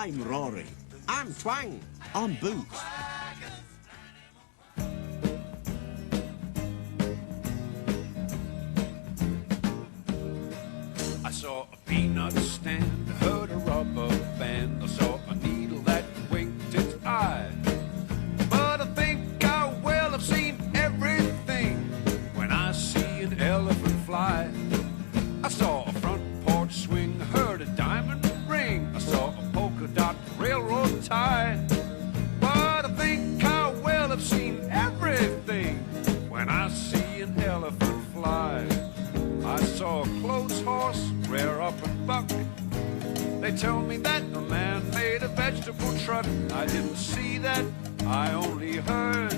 I'm Rory. I'm Twang. I'm Boots. I saw a peanut stand, heard a rubber band. I saw a needle that winked its eye. But I think I will have seen everything when I see an elephant fly. I saw a front porch swing, heard a diamond ring. I saw a polka dot railroad tie. But I think I will have seen everything when I see an elephant fly. I saw a clothes horse rear up and buck. They tell me that a man made a vegetable truck. I didn't see that, I only heard.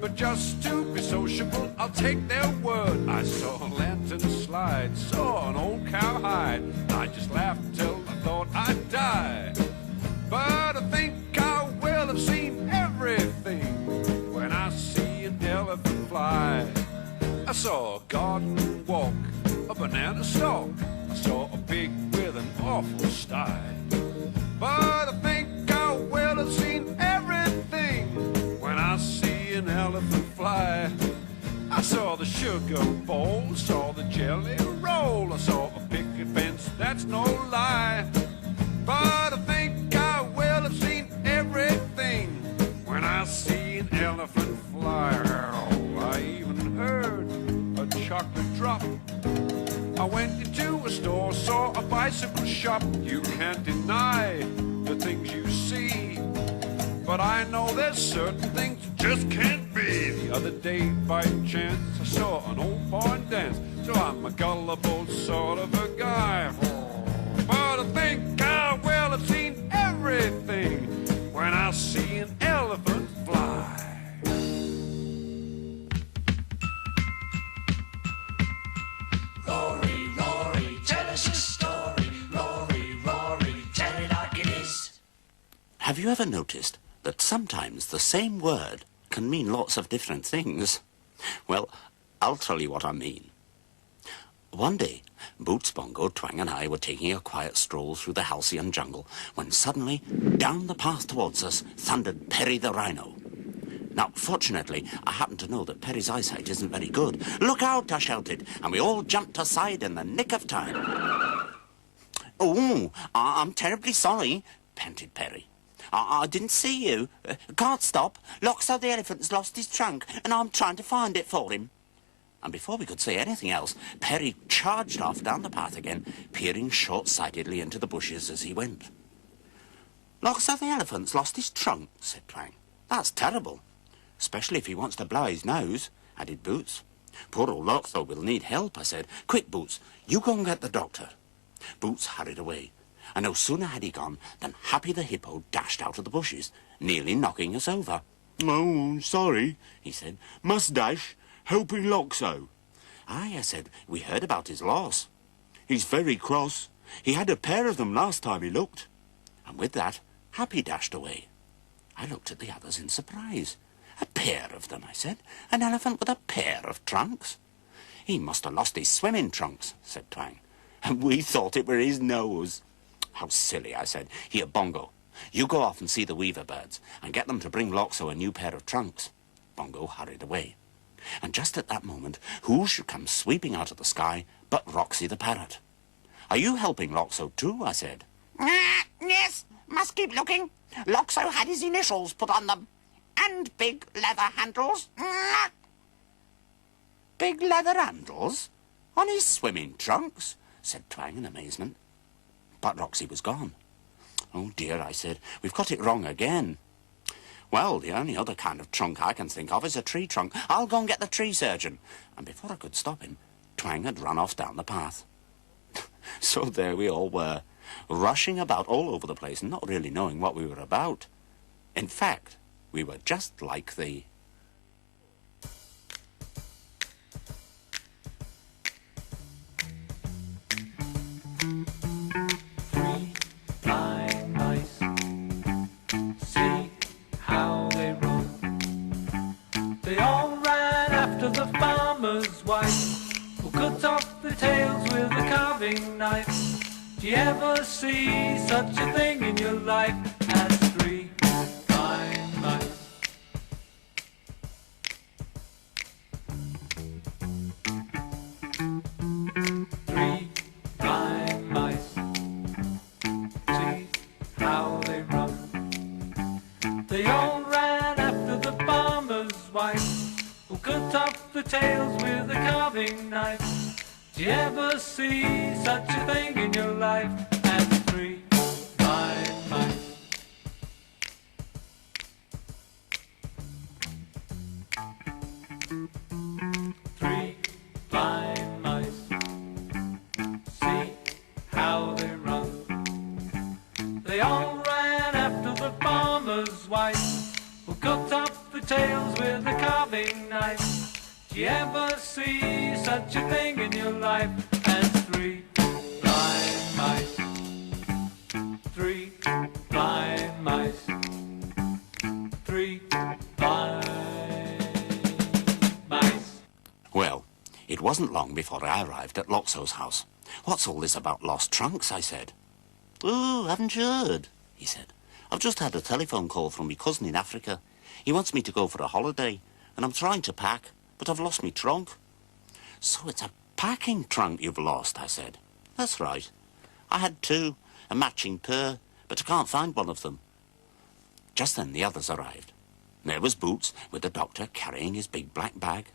But just to be sociable, I'll take their word. I saw a lantern slide, saw an old cowhide. I just laughed till I thought I'd die. But I think I will have seen everything when I see an elephant fly. I saw a garden walk, a banana stalk. I saw a pig with an awful stye. But I think I will have seen everything when I see an elephant fly. I saw the sugar bowl, saw the jelly roll. I saw a picket fence, that's no lie. But I think I will have seen everything when I see an elephant fly. I even heard a chocolate drop. I went into a store, saw a bicycle shop. You can't deny the things you see, but I know there's certain things you just can't be. The other day, by chance, I saw an old barn dance. So I'm a gullible sort of a guy. But I think I will have seen everything when I see an elephant fly. Rory, Rory, tell us a story. Rory, Rory, tell it like it is. Have you ever noticed that sometimes the same word can mean lots of different things? Well, I'll tell you what I mean. One day, Boots, Bongo, Twang and I were taking a quiet stroll through the halcyon jungle when suddenly, down the path towards us, thundered Perry the Rhino. Now, fortunately, I happen to know that Perry's eyesight isn't very good. "Look out!" I shouted, and we all jumped aside in the nick of time. "Oh, I'm terribly sorry," panted Perry. I didn't see you. Can't stop. Loxo the elephant's lost his trunk, and I'm trying to find it for him." And before we could say anything else, Perry charged off down the path again, peering short-sightedly into the bushes as he went. "Loxo the elephant's lost his trunk," said Twang. "That's terrible. Especially if he wants to blow his nose," added Boots. "Poor old Loxo will need help," I said. "Quick, Boots, you go and get the doctor." Boots hurried away, and no sooner had he gone than Happy the Hippo dashed out of the bushes, nearly knocking us over. "Oh, sorry," he said. "Must dash. Helping Loxo." "Aye," I said, "we heard about his loss." "He's very cross. He had a pair of them last time he looked." And with that, Happy dashed away. I looked at the others in surprise. "A pair of them," I said. "An elephant with a pair of trunks?" "He must have lost his swimming trunks," said Twang. "And we thought it were his nose." "How silly," I said. "Here, Bongo, you go off and see the weaver birds and get them to bring Loxo a new pair of trunks." Bongo hurried away. And just at that moment, who should come sweeping out of the sky but Roxy the parrot. "Are you helping Loxo too?" I said. Yes, must keep looking. Loxo had his initials put on them. And big leather handles. "Big leather handles? On his swimming trunks?" said Twang in amazement. But Roxy was gone. "Oh dear," I said, "we've got it wrong again." "Well, the only other kind of trunk I can think of is a tree trunk. I'll go and get the tree surgeon." And before I could stop him, Twang had run off down the path. So there we all were, rushing about all over the place and not really knowing what we were about. In fact, we were just like the... The farmer's wife who cut off the tails with a carving knife. Do you ever see such a thing in your how they run. They all ran after the farmer's wife, who cut off the tails with a carving knife. Did you ever see such a thing in your life as 3 blind mice? Three blind mice, see how they run. They all ran after the farmer's wife, who cut off the tails with a carving knife. Did you ever see such a thing in your life as 3 blind mice? 3 blind mice, 3 blind mice. Well, it wasn't long before I arrived at Loxo's house. What's all this about lost trunks, I said. Oh, haven't you heard? He said. I've just had a telephone call from my cousin in Africa. He wants me to go for a holiday, and I'm trying to pack, but I've lost my trunk. So it's a packing trunk you've lost, I said. That's right. I had 2, a matching pair, but I can't find one of them. Just then the others arrived. There was Boots with the doctor carrying his big black bag.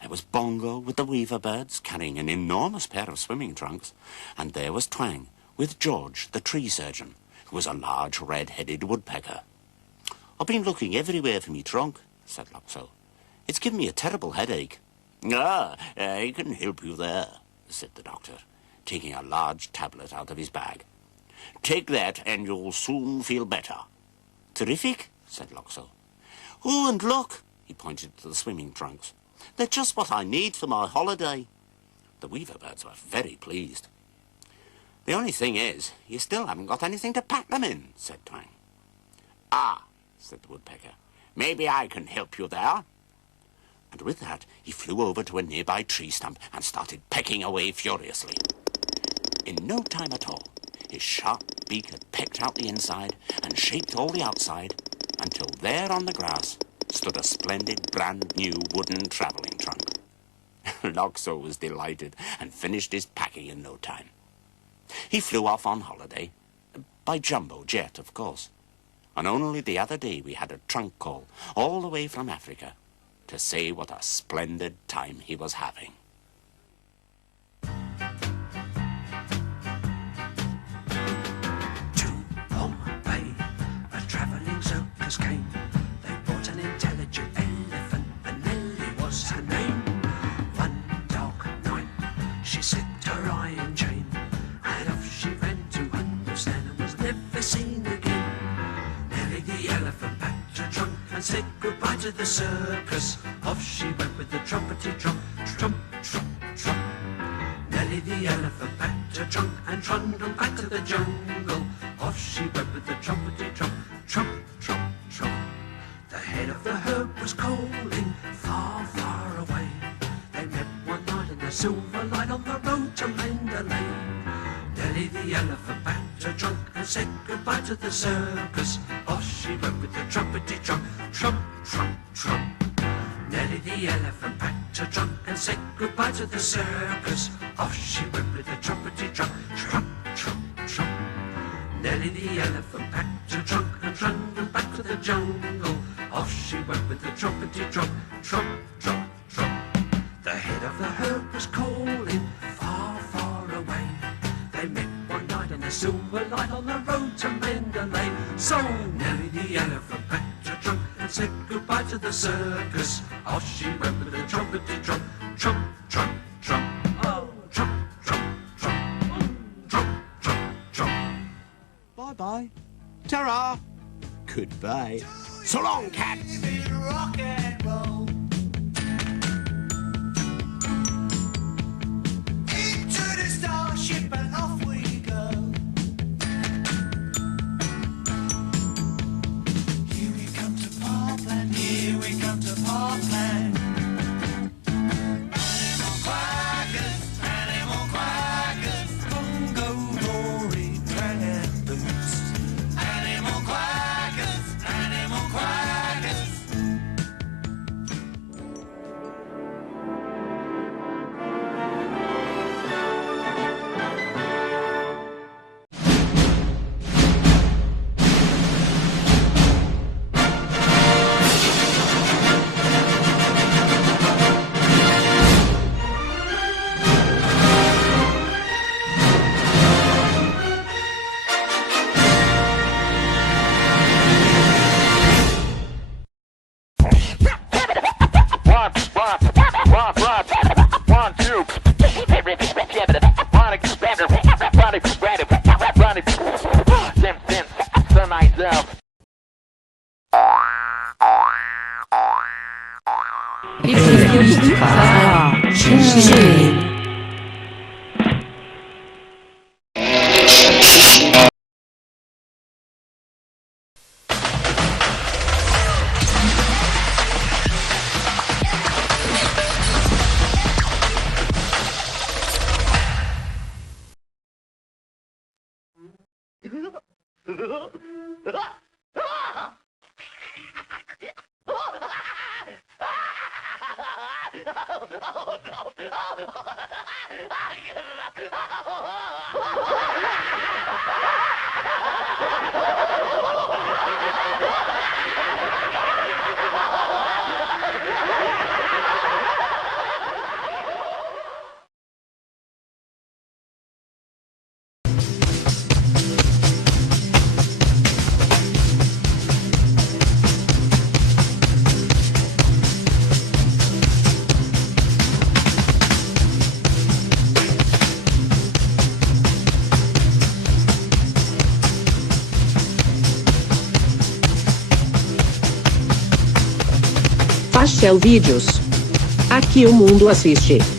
There was Bongo with the weaver birds carrying an enormous pair of swimming trunks. And there was Twang with George, the tree surgeon, who was a large red-headed woodpecker. I've been looking everywhere for me trunk, said Loxo. It's given me a terrible headache. I can help you there, said the doctor, taking a large tablet out of his bag. Take that and you'll soon feel better. Terrific, said Loxo. Oh, and look, he pointed to the swimming trunks. They're just what I need for my holiday. The weaver birds were very pleased. The only thing is, you still haven't got anything to pack them in, said Twang. Ah, said the woodpecker, maybe I can help you there. And with that, he flew over to a nearby tree stump and started pecking away furiously. In no time at all, his sharp beak had pecked out the inside and shaped all the outside until there on the grass stood a splendid brand-new wooden travelling trunk. Loxo was delighted and finished his packing in no time. He flew off on holiday, by jumbo jet, of course. And only the other day we had a trunk call all the way from Africa to say what a splendid time he was having. To Bombay, a travelling circus came. They brought an intelligent elephant, and Nellie was her name. One dark night, she slipped her iron chain, and off she ran to understand and was never seen again. Nellie the elephant packed her trunk and said goodbye to the circus. Off she went with the trumpety trump, trump, trump, trump. Nellie the elephant packed her trunk and trundled back to the jungle. Off she went with the trumpety trump, trump, trump, trump. The head of the herd was calling far, far away. They met one night in the silver light on the road to Mandalay. Nellie the elephant packed her trunk and said goodbye to the circus. Off she went with the trumpety trump, trump, trump, trump. Nellie the elephant packed her trunk and said goodbye to the circus. Off she went with the trumpety trump, trump, trump, trump. Nellie the elephant packed her trunk and trundled back to the jungle. Off she went with the trumpety trump, trump, trump, trump. The head of the herd was calling far, far away. They met one night in the silver light on the road to Mandalay. So Nellie the elephant packed her trunk and said goodbye to the circus. Off she went with the trumpety trump, trump, trump, trump. Oh, trump, trump, trump, trump, trump, trump. Bye-bye. Ta-ra. Goodbye. So long, cat. Rock and roll. Into the starship and off we go. Here we come to Parkland. Here we come to Parkland. Animal Kwackers, Animal Kwackers, Bongo, Rory, Twang and Boots. Animal Kwackers, Animal Kwackers. Pastel Vídeos. Aqui o mundo assiste.